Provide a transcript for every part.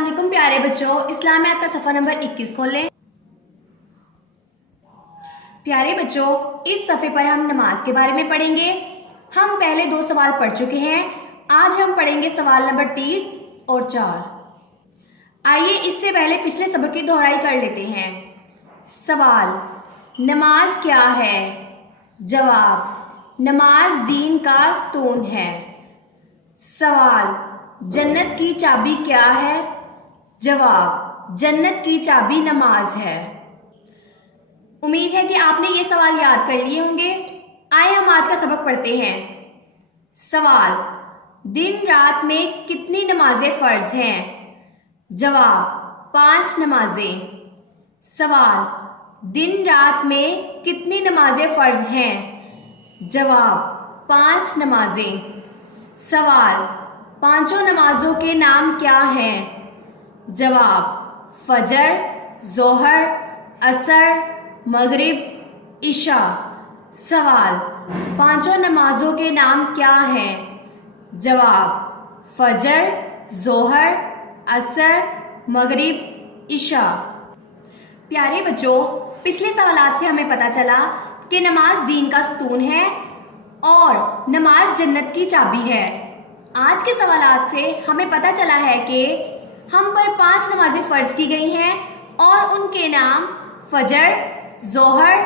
अस्सलाम वालेकुम प्यारे बच्चों, इस्लामियात का सफ़ा नंबर 21 खोल लें। प्यारे बच्चों, इस सफ़े पर हम नमाज के बारे में पढ़ेंगे। हम पहले 2 सवाल पढ़ चुके हैं। आज हम पढ़ेंगे सवाल नंबर 3 और 4। आइए इससे पहले पिछले सबक की दोहराई कर लेते हैं। सवाल, नमाज क्या है? जवाब, नमाज दीन का स्तून है। सवाल, जन्नत की चाबी क्या है? जवाब, जन्नत की चाबी नमाज है। उम्मीद है कि आपने ये सवाल याद कर लिए होंगे। आइए हम आज का सबक पढ़ते हैं। सवाल, दिन रात में कितनी नमाजें फ़र्ज हैं? जवाब, 5 नमाजें। सवाल, दिन रात में कितनी नमाजें फ़र्ज हैं? जवाब, 5 नमाजें। सवाल, पांचों नमाजों के नाम क्या हैं? जवाब, फजर, ज़ोहर, असर, मगरिब, इशा। सवाल, पांचों नमाजों के नाम क्या हैं? जवाब, फजर, ज़ोहर, असर, मगरिब, इशा। प्यारे बच्चों, पिछले सवालात से हमें पता चला कि नमाज दीन का स्तून है और नमाज जन्नत की चाबी है। आज के सवालात से हमें पता चला है कि हम पर 5 नमाजें फ़र्ज की गई हैं और उनके नाम फजर, ज़ोहर,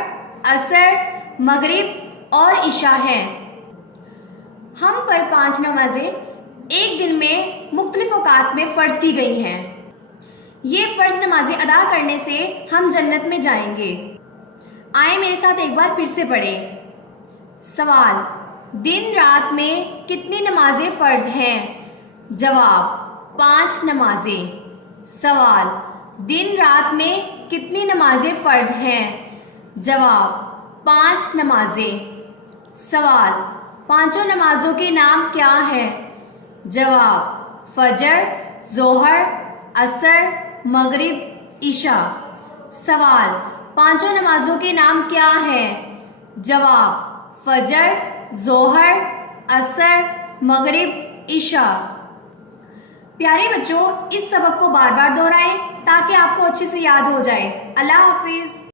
असर, मगरिब और इशा हैं। हम पर 5 नमाजें एक दिन में मुख्तलिफ औकात में फ़र्ज की गई हैं। ये फ़र्ज नमाजें अदा करने से हम जन्नत में जाएंगे। आए मेरे साथ एक बार फिर से पढ़ें। सवाल, दिन रात में कितनी नमाजें फ़र्ज हैं? जवाब, 5 नमाजें। सवाल, दिन रात में कितनी नमाजें फ़र्ज हैं? जवाब, 5 नमाजें। सवाल, पांचों नमाजों के नाम क्या हैं? जवाब, फजर, ज़ोहर, असर, मगरिब, इशा। सवाल, पांचों नमाजों के नाम क्या हैं? जवाब, फजर, ज़ोहर, असर, मगरिब, इशा। प्यारे बच्चों, इस सबक को बार बार दोहराएं ताकि आपको अच्छे से याद हो जाए। अल्लाह हाफिज़।